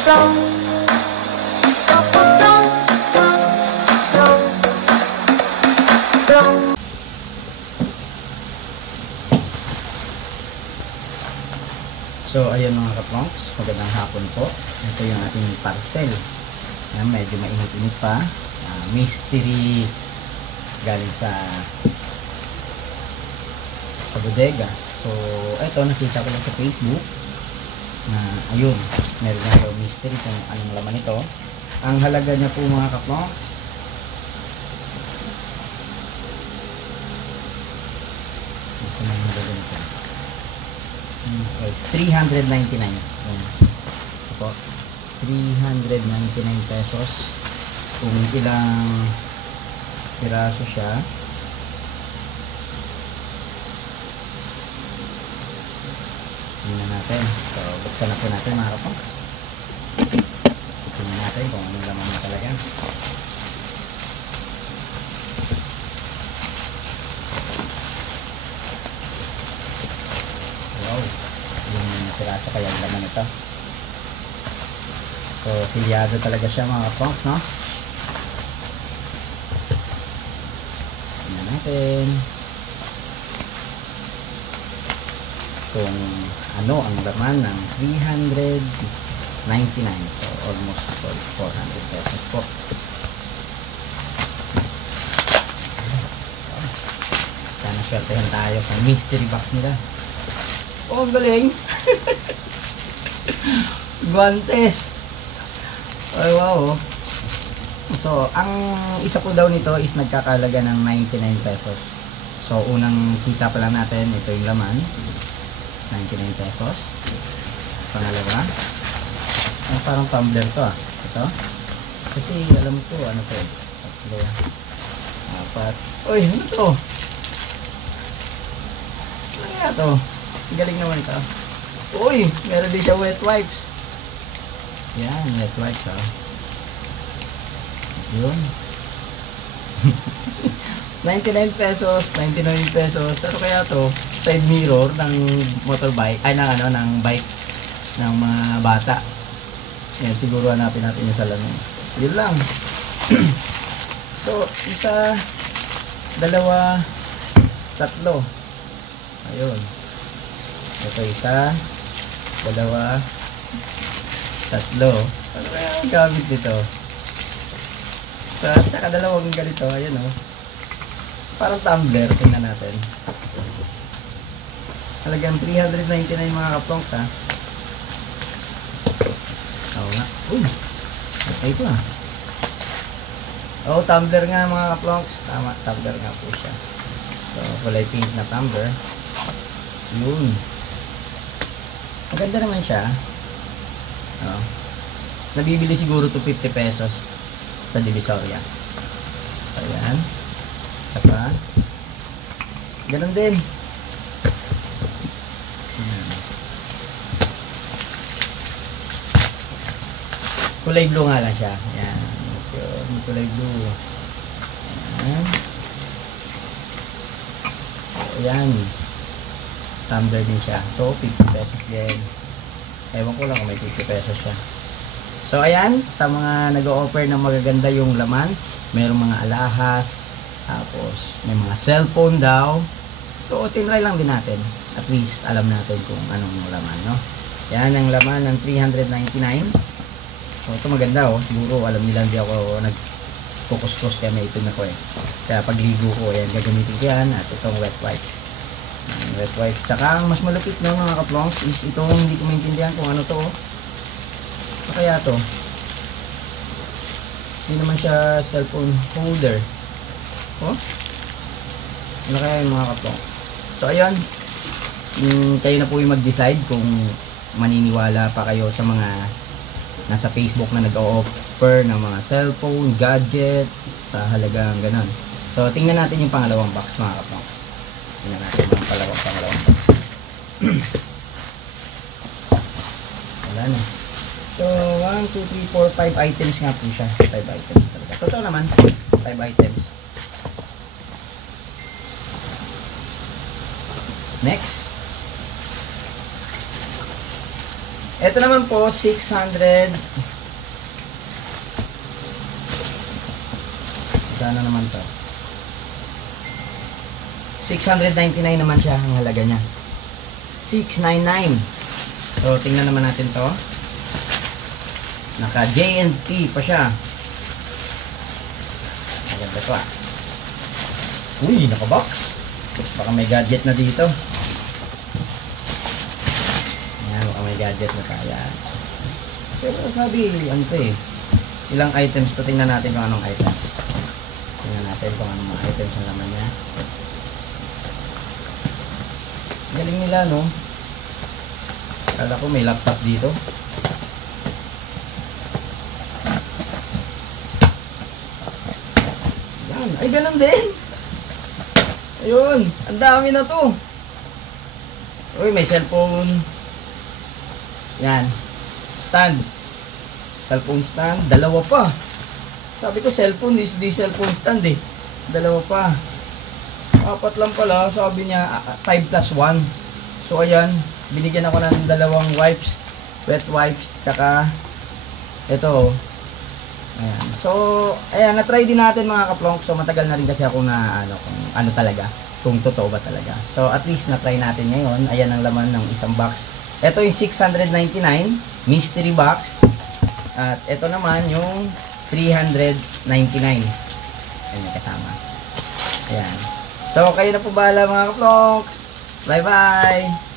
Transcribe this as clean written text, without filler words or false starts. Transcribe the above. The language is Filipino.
So ayun mga kaplonks, magandang hapon po. Ito yung ating parcel. Ayan, medyo mainit-init pa. Mystery galing sa bodega. So ito, nakita ko lang sa Facebook na ayun, meron na daw mystery kung anong laman ito. Ang halaga niya po mga kaplonks, nasa mga halaga nito, 399. Ito, 399 pesos. Kung ilang piraso siya, tingnan natin. So buksan na po natin mga kapongs. Tingnan natin kung anong laman na talaga. Wow, yung piraso kaya ang laman ito. So silyado talaga siya mga kapongs, no? Tingnan natin kung ano ang laman ng 399. So almost 400 pesos po. Sana swertehan tayo sa mystery box nila. Oh, ang galing. Guantes. Ay, wow. So ang isa po daw nito is nagkakalaga ng 99 pesos. So unang kita pa lang natin, ito yung laman, 99 pesos. Pangalawa, parang tumbler to ito. Kasi alam ko ano to, tatlo, apat. Uy, ano to? Ano kaya to? Galing naman ito. Uy, meron din siya wet wipes. Yan, wet wipes yun. 99 pesos, 99 pesos. Ano kaya to? Side mirror ng motorbike, ay ng ano, ng bike ng mga bata. Yan, siguro hanapin natin yung salamin. Yun lang. So, isa, dalawa, tatlo. Ayun. Ito isa, dalawa, tatlo. Ano kaya ang gamit nito? So, tsaka dalawang ganito, ayun o. Parang tumbler, tingnan natin. Halagang 399 mga kaplonks ha. Oo nga. Uy, okay ito ah. Oo, tumbler nga mga kaplonks. Tama, tumbler nga po siya. So, kulay pink na tumbler. Yun. Maganda naman siya. Oo. Nabibili siguro to 50 pesos sa Divisoria. Ayan. Saka ganun din. Kulay blue nga lang siya. Ayan. So, kulay blue. Ayan. So, ayan. Tumbler din siya. So, 50 pesos din. Ewan ko lang kung may 50 pesos siya. So, ayan. Sa mga nag-o-offer ng magaganda yung laman, mayroong mga alahas, tapos may mga cellphone daw. So, tinry lang din natin. At least, alam natin kung anong laman, no? Yan ang laman ng 399. So, ito maganda, oh. Siguro, alam nila hindi ako nag-focus kaya may ipin ako eh. Kaya pagligo ko, yan, gagamitin ko yan. At itong wet wipes. Wet wipes. Tsaka, ang mas malupit ng mga kaplongs is itong hindi ko maintindihan kung ano to, oh. Ano kaya to? Hindi naman siya cellphone holder. Oh? Ano kaya yung mga kaplongs? So, ayan. Kayo na po yung mag-decide kung maniniwala pa kayo sa mga nasa Facebook na nag-o-offer ng mga cellphone, gadget sa halagang ganun. So, tingnan natin yung pangalawang box mga kaplongs. Tingnan natin yung pangalawang box. Wala na. So, 1, 2, 3, 4, 5 items nga po siya. 5 items talaga. Totoo naman, 5 items. Next. Ito naman po, 600. Sana naman to. 699 naman siya ang halaga niya. 699. So, tingnan naman natin to. Naka J&T pa siya. Maganda to ah. Uy, naka-box. Baka may gadget na dito. Ayan, baka may gadget na kaya. Pero sabi, ano to eh. Ilang items to. Tingnan natin kung anong items. Tingnan natin kung anong mga items ang laman niya. Galing nila, no? Kala ko may laptop dito. Yan. Ay, ganun din. Ayun. Ang dami na to. Uy, may cellphone. Yan. Stand. Cellphone stand. Dalawa pa. Sabi ko cellphone, di cellphone stand eh. Dalawa pa. Apat lang pala. Sabi niya 5 plus 1. So, ayan. Binigyan ako ng dalawang wipes. Wet wipes. Tsaka ito. Ayan. So, ayan. Na-try din natin mga kaplonk. So, matagal na rin kasi ako na kung ano talaga. Kung totoo ba talaga. So, at least na-try natin ngayon. Ayan ang laman ng isang box. Ito yung 699. Mystery box. At ito naman yung 399. Ayan, may kasama. Ayan. So, kayo na po bahala mga kaplonk. Bye-bye!